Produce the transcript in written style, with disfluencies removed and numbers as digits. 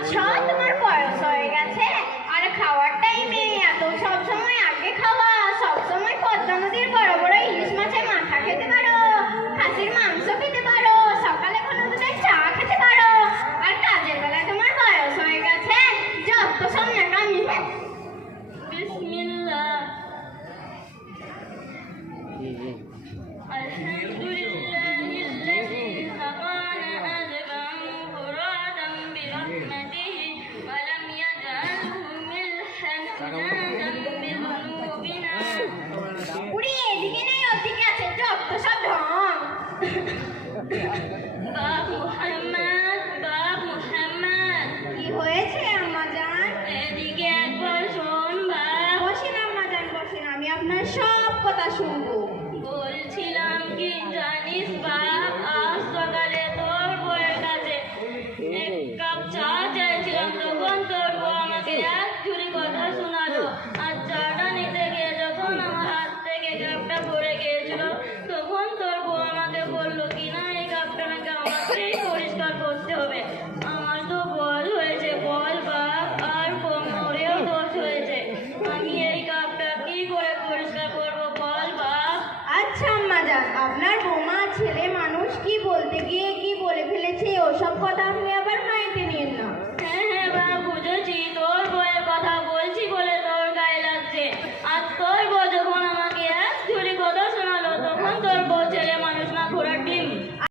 আচ্ছা, তোমার বয়স হয়ে গেছে আর খাওয়ার টাইমে এত সবসময় আগে খাওয়া, সবসময় পদ্মা নদীর বড় বড় ইলিশ মাছের মাথা খেতে পারো, খাসির মাংস খেতে পারো, সকালে কোনো দুধের চা খেতে পারো, আর কাজের বেলায় তোমার বয়স হয়ে গেছে যত সব নাকামি। বিসমিল্লাহ। আলহামদুলিল্লাহিল্লাযী সাকানা আযবান ফুরাদান বিরহমাতিহি ওয়া লাম ইয়াজআলহু মিলহান জানাদান বিযুনুবিনা। উড়ি এদিকে নেই ওদিকে আছে যত সব ঢং। বাপ মুহাম্মদ, বাপ মুহাম্মদ। কি হয়েছে আম্মাজান? এদিকে একবার শোন বাপ। বসেন আম্মাজান বসেন, আমি আপনার সব কথা শুনবো। বলছিলাম কি জানিস বাপ, আজ সকালে তোর বউয়ের কাছে এক কাপ চা চাইছিলাম, তখন তোর বউ আমাকে এক ঝুড়ি কথা শোনালো। আর চাটা নিতে গিয়ে যখন আমার হাত থেকে কাপটা পড়ে গিয়েছিল, তখন তোর বউ আমাকে বললো কিনা এই কাপটা নাকি আমাকেই পরিষ্কার করতে হবে। আমার তো বল হয়েছে বল বাপ, আর কোমরেও দোষ হয়েছে। আমি এই কাপটা কি করে পরিষ্কার করবো বল বাপ? আচ্ছা আম্মাজান, আপনার বৌমা ছেলে মানুষ কি বলতে গিয়ে কি বলে ফেলেছে, ওসব কথা আপনি আবার মাইতে নিন না। হ্যাঁ হ্যাঁ বাপ বুঝেছি, তোর বউয়ের কথা বলছি বলে তোর গায়ে লাগছে। আর তোর